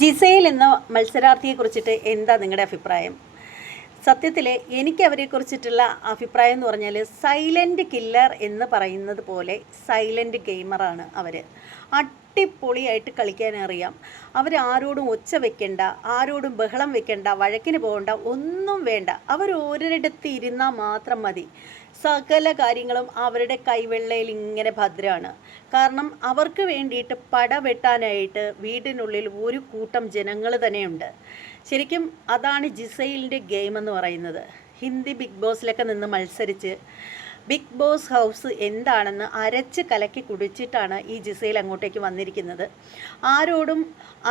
ജിസയിൽ എന്ന മത്സരാർത്ഥിയെക്കുറിച്ചിട്ട് എന്താ നിങ്ങളുടെ അഭിപ്രായം? സത്യത്തിൽ എനിക്ക് അവരെക്കുറിച്ചിട്ടുള്ള അഭിപ്രായം എന്ന് പറഞ്ഞാൽ സൈലൻറ്റ് കില്ലർ എന്ന് പറയുന്നത് പോലെ സൈലൻറ്റ് ഗെയിമറാണ് അവർ. അടിപൊളിയായിട്ട് കളിക്കാൻ അറിയാം. അവരാരോടും ഒച്ച വെക്കണ്ട, ആരോടും ബഹളം വെക്കണ്ട, വഴക്കിന് പോകണ്ട, ഒന്നും വേണ്ട. അവർ ഒരിടത്ത് ഇരുന്നാൽ മാത്രം മതി. സകല കാര്യങ്ങളും അവരുടെ കൈവെള്ളയിൽ ഇങ്ങനെ ഭദ്രമാണ്. കാരണം അവർക്ക് വേണ്ടിയിട്ട് പടവെട്ടാനായിട്ട് വീടിനുള്ളിൽ ഒരു കൂട്ടം ജനങ്ങൾ തന്നെയുണ്ട്. ശരിക്കും അതാണ് ജിസൈലിൻ്റെ ഗെയിം എന്ന് പറയുന്നത്. ഹിന്ദി ബിഗ് ബോസിലൊക്കെ നിന്ന് മത്സരിച്ച് ബിഗ് ബോസ് ഹൗസ് എന്താണെന്ന് അരച്ച് കലക്കി കുടിച്ചിട്ടാണ് ഈ ജിസൈൽ അങ്ങോട്ടേക്ക് വന്നിരിക്കുന്നത്. ആരോടും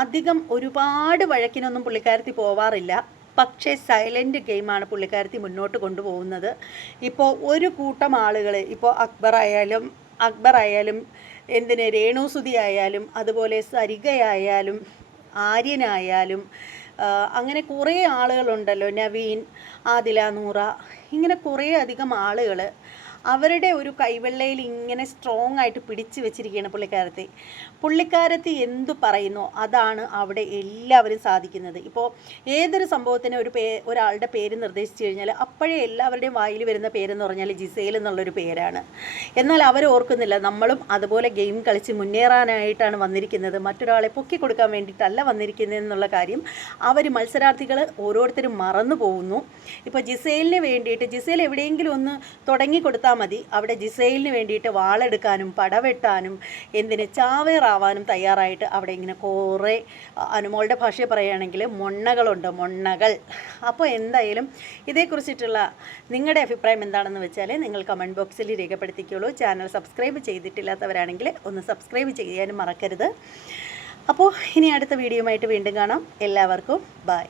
അധികം ഒരുപാട് വഴക്കിനൊന്നും പുള്ളിക്കാരത്തി പോവാറില്ല. പക്ഷേ സൈലൻറ്റ് ഗെയിമാണ് പുള്ളിക്കാരത്തി മുന്നോട്ട് കൊണ്ടുപോകുന്നത്. ഇപ്പോൾ ഒരു കൂട്ടം ആളുകൾ, ഇപ്പോൾ അക്ബർ ആയാലും എന്തിന് രേണുസുതി ആയാലും അതുപോലെ സരികയായാലും ആര്യനായാലും അങ്ങനെ കുറേ ആളുകളുണ്ടല്ലോ, നവീൻ, ആദില, നൂറ, ഇങ്ങനെ കുറേ അധികം ആളുകൾ അവരുടെ ഒരു കൈവെള്ളയിൽ ഇങ്ങനെ സ്ട്രോങ് ആയിട്ട് പിടിച്ചു വെച്ചിരിക്കുകയാണ് പുള്ളിക്കാരത്തി എന്തു പറയുന്നോ അതാണ് അവിടെ എല്ലാവരും സാധിക്കുന്നത്. ഇപ്പോൾ ഏതൊരു സംഭവത്തിന് ഒരാളുടെ പേര് നിർദ്ദേശിച്ചു കഴിഞ്ഞാൽ അപ്പോഴേ എല്ലാവരുടെയും വായിൽ വരുന്ന പേരെന്ന് പറഞ്ഞാൽ ജിസൈൽ എന്നുള്ളൊരു പേരാണ്. എന്നാൽ അവർ ഓർക്കുന്നില്ല, നമ്മളും അതുപോലെ ഗെയിം കളിച്ച് മുന്നേറാനായിട്ടാണ് വന്നിരിക്കുന്നത്, മറ്റൊരാളെ പൊക്കി കൊടുക്കാൻ വേണ്ടിയിട്ടല്ല വന്നിരിക്കുന്നത് എന്നുള്ള കാര്യം മത്സരാർത്ഥികൾ ഓരോരുത്തരും മറന്നു പോകുന്നു. ഇപ്പോൾ ജിസൈലിന് വേണ്ടിയിട്ട് ജിസൈൽ എവിടെയെങ്കിലും ഒന്ന് തുടങ്ങിക്കൊടുത്താൽ മതി, അവിടെ ജിസൈലിന് വേണ്ടിയിട്ട് വാളെടുക്കാനും പടവെട്ടാനും എന്തിന് ചാവേറാവാനും തയ്യാറായിട്ട് അവിടെ ഇങ്ങനെ കുറേ, അനുമോളുടെ ഭാഷയെ പറയുകയാണെങ്കിൽ മൊണ്ണകളുണ്ട്, മൊണ്ണകൾ. അപ്പോൾ എന്തായാലും ഇതേക്കുറിച്ചിട്ടുള്ള നിങ്ങളുടെ അഭിപ്രായം എന്താണെന്ന് വെച്ചാൽ നിങ്ങൾ കമൻറ്റ് ബോക്സിൽ രേഖപ്പെടുത്തിക്കോളൂ. ചാനൽ സബ്സ്ക്രൈബ് ചെയ്തിട്ടില്ലാത്തവരാണെങ്കിൽ ഒന്ന് സബ്സ്ക്രൈബ് ചെയ്യാനും മറക്കരുത്. അപ്പോൾ ഇനി അടുത്ത വീഡിയോയുമായിട്ട് വീണ്ടും കാണാം. എല്ലാവർക്കും ബൈ.